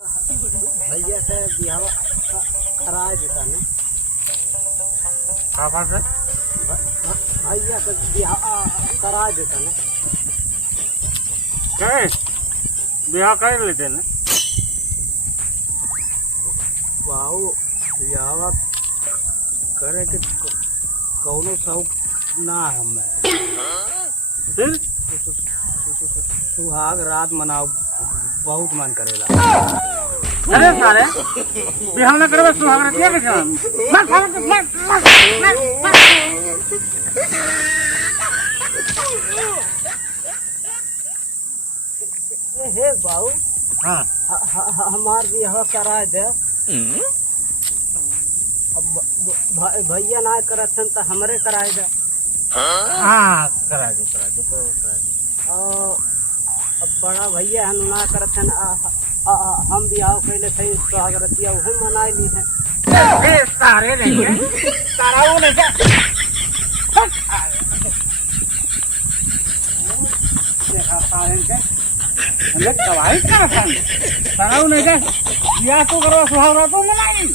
भैया से बिहाव करा देता ना। का बात है? भैया से बिहाव करा देता ना। करे बिहाव कर लेते ना। बाबू बिहाव करे के कौनो शौक ना हमें। फिर सुहाग रात मनाओ बहुत मन करेला। अरे सारे बिहाव ना करबे सुहाग रात क्या लिखा? हे बाबू हाँ हमार बिहाव करा दे। अब भैया ना करत हन तो हमरे कराए दे। हाँ करा दो अब बड़ा भैया हन ना करत हन हम बिहाव कैले थे सुहागरतिया उहे मनाई ली है। सारे नहीं है तारा वो नहीं क्या देखा सारे के हमने दवाई करा था तारा वो नहीं क्या या तो करो सुहाग रात तो मनाई